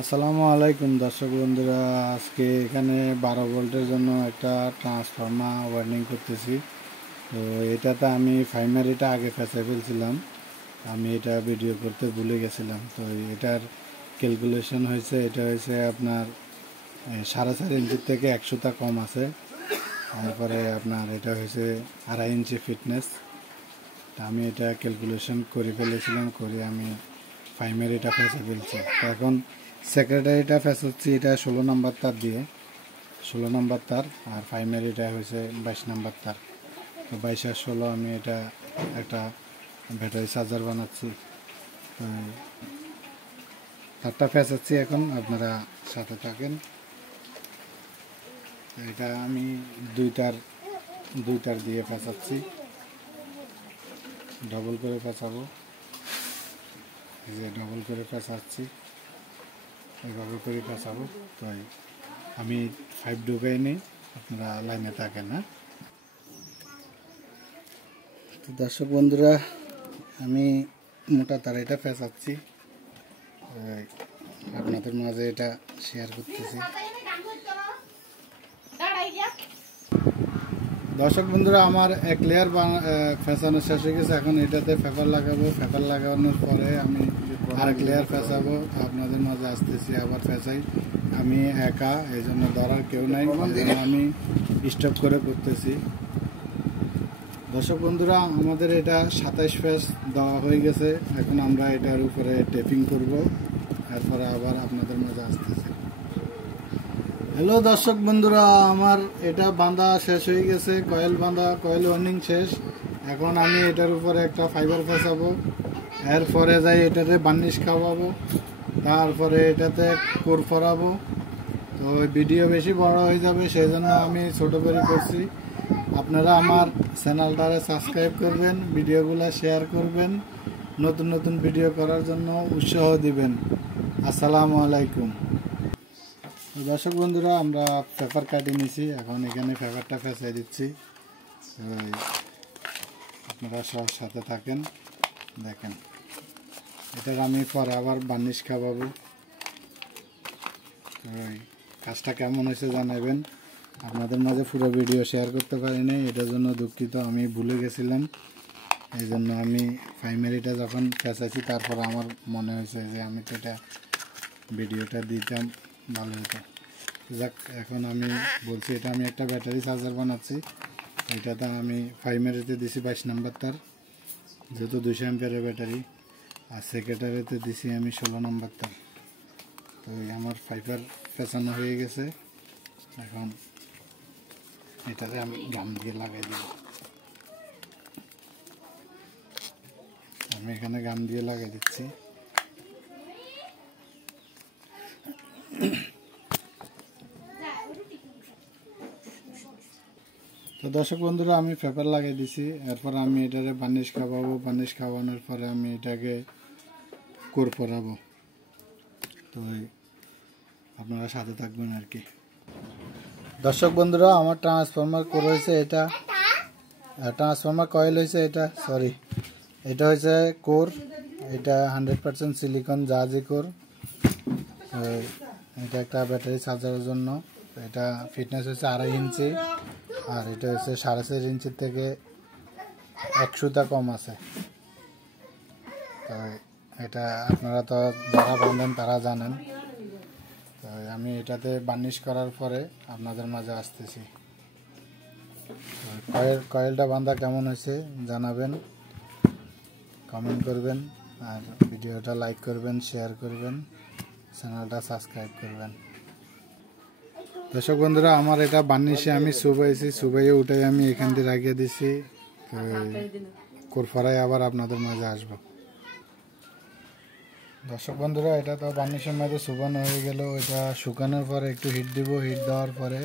আসসালামু আলাইকুম দর্শক বন্ধুরা, আজকে এখানে 12 ভোল্টের জন্য একটা ট্রান্সফর্মার ওয়ার্নিং করতেছি। তো এটাতে আমি প্রাইমারিটা আগে ফেঁসে ফেলছিলাম, আমি এটা ভিডিও করতে ভুলে গেছিলাম। তো এটার ক্যালকুলেশন হয়েছে, এটা হয়েছে আপনার 4.5 ইঞ্চির থেকে 100টা কম আছে। তারপরে আপনার এটা হয়েছে 2.5 ইঞ্চি ফিটনেস। তা আমি এটা ক্যালকুলেশন করে ফেলেছিলাম, করে আমি প্রাইমারিটা ফেঁসে ফেলছি। তো এখন সেক্রেটারিটা ফেস হচ্ছে এটা 16 নম্বর তার দিয়ে, 16 নম্বর তার, আর প্রাইমারিটা হয়েছে 22 নম্বর তার। তো 22 আর 16 আমি এটা একটা ব্যাটারি চার্জার বানাচ্ছি। তারটা ফেস হচ্ছে, এখন আপনারা সাথে থাকেন। এটা আমি দুই তার দিয়ে ফেঁচাচ্ছি, ডবল করে ফেঁচাবো। এই যে ডবল করে ফেঁচাচ্ছি, এইভাবে করে ফেঁচাবো। তো আমি 5 ঢুকাই নেই, আপনারা লাইনে থাকেন। না তো দর্শক বন্ধুরা, আমি মোটা তার এটা ফেঁচাচ্ছি, আপনাদের মাঝে এটা শেয়ার করতেছি। দর্শক বন্ধুরা, আমার এক লেয়ার ফেঁচানো শেষ হয়ে গেছে। এখন এটাতে পেপার লাগাবো, পেপার লাগানোর পরে আমি আরেক লেয়ার ফেঁচাবো। আপনাদের মাঝে আসতেছি, আবার ফেঁচাই। আমি একা, এই জন্য ধরার কেউ নাই, আমি স্টপ করে করতেছি। দর্শক বন্ধুরা, আমাদের এটা 27 ফেস দেওয়া হয়ে গেছে। এখন আমরা এটার উপরে টেপিং করব, এরপরে আবার আপনাদের মাঝে আসতেছি। হ্যালো দর্শক বন্ধুরা, আমার এটা বাঁধা শেষ হয়ে গেছে, কয়েল বাঁধা, কয়েল ওয়ার্নিং শেষ। এখন আমি এটার উপরে একটা ফাইবার ফেঁচাবো, এরপরে যাই এটাতে বার্নিশ খাওয়াবো, তারপরে এটাতে কোর ফরাবো। তো ভিডিও বেশি বড় হয়ে যাবে, সেই জন্য আমি ছোট করে করছি। আপনারা আমার চ্যানেলটারে সাবস্ক্রাইব করবেন, ভিডিওগুলো শেয়ার করবেন, নতুন নতুন ভিডিও করার জন্য উৎসাহ দিবেন। আসসালামু আলাইকুম। দর্শক বন্ধুরা, আমরা পেপার কাটিয়ে নিছি, এখন এখানে পেপারটা ফেঁচাই দিচ্ছি। আপনারা সবার সাথে থাকেন, দেখেন। এটার আমি পরে আবার বার্নিশ খাওয়াবো। কাজটা কেমন হয়েছে জানাবেন। আপনাদের মাঝে পুরো ভিডিও শেয়ার করতে পারিনি, এটার জন্য দুঃখিত, আমি ভুলে গেছিলাম। এই জন্য আমি প্রাইমারিটা যখন ফেঁচাইছি, তারপর আমার মনে হয়েছে যে আমি তো এটা ভিডিওটা দিতাম, ভালো হতো। যাক, এখন আমি বলছি, এটা আমি একটা ব্যাটারি চার্জার বানাচ্ছি। এটাতে আমি প্রাইমারিতে দিছি 22 নম্বর তার, যেহেতু 200 অ্যাম্পিয়ারের ব্যাটারি, আর সেকেন্ডারিতে দিছি আমি 16 নম্বর তার। তো আমার ফাইবার পেঁচানো হয়ে গেছে। এখন এটাতে আমি গাম দিয়ে লাগাই দিব। আমি এখানে গাম দিয়ে লাগাই দিচ্ছি। তো দর্শক বন্ধুরা, আমি পেপার লাগিয়ে দিছি, এরপর আমি এটারে বার্নিশ খাওয়াবো। বার্নিশ খাওয়ানোর পরে আমি এটাকে কোর পরাবো। তো আপনারা সাথে থাকবেন আর কি। দর্শক বন্ধুরা, আমার ট্রান্সফর্মার কোর হয়েছে, এটা ট্রান্সফর্মার কয়েল হয়েছে, এটা হয়েছে কোর। এটা 100% সিলিকন জাহাজি কোর। এটা একটা ব্যাটারি চার্জারের জন্য। এটা ফিটনেস হচ্ছে 2.5 ইঞ্চি, আর এটা হচ্ছে 4.5 ইঞ্চির থেকে 100টা কম আছে। তো এটা আপনারা তো যারা বাঁধেন তারা জানেন। তো আমি এটাতে বার্নিশ করার পরে আপনাদের মাঝে আসতেছি। কয়েলটা বাঁধা কেমন হয়েছে জানাবেন, কমেন্ট করবেন, আর ভিডিওটা লাইক করবেন, শেয়ার করবেন, চ্যানেলটা সাবস্ক্রাইব করবেন। দর্শক বন্ধুরা, আমার এটা বার্নিশে আমি সুবাইয়ে উঠে আমি এখান দিয়ে রাখিয়ে দিছি। কোরফারায় আবার আপনাদের মাঝে আসবো। দর্শক বন্ধুরা, এটা তো বার্নিশের মাঝে শুকানো হয়ে গেল। এটা শুকানোর পরে একটু হিট দিব, হিট দেওয়ার পরে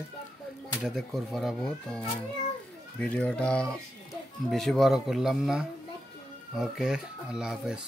এটাতে কোর ফরাবো। তো ভিডিওটা বেশি বড় করলাম না। ওকে, আল্লাহ হাফেজ।